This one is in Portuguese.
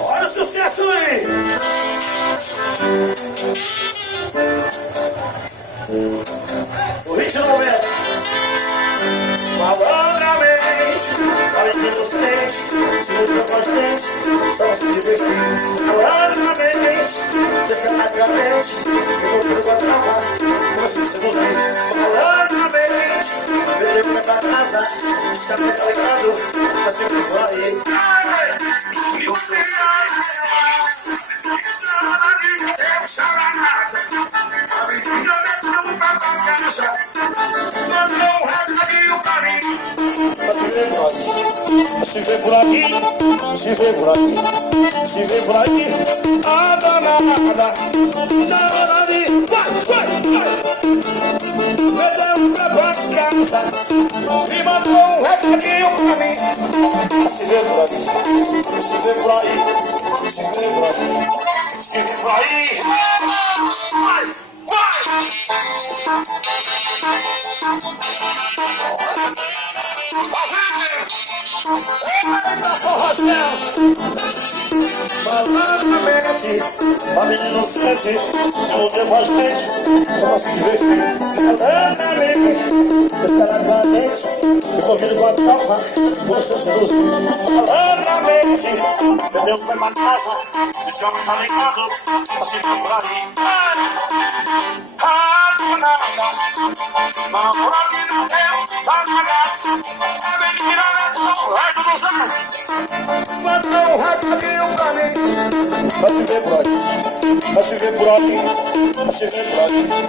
Olha o sucesso aí! O hit no momento. Malandramente, olha que você sente, se não pode mente, só se divertir. Malandramente, descarnaticamente, eu vou pra trava, você se não vem. Malandramente, eu devo pra casa, descarnaticamente ligado, pra sempre vai. Eu sou se vê por aqui, se vê por aqui, se vê por aqui, a danada, danada de vai, me deu pra casa, me mandou um recadinho pra mim. Se vê por aqui, se vê por aí, se vê por aqui, se vê por aí, vai! Malandramente, família inocente, não tem mais gente, só se divertir. Malandramente, descaradamente, eu corrido com a tropa, você seduz. Malandramente, perdeu foi pra casa, esse homem tá ligado, assim por aí. Namoradinho meu, sagrado, é mentira, né? Sou o resto do céu. Mandou um recadinho pra mim. Vai se ver por aqui, vai se ver por aqui, vai se ver por aqui.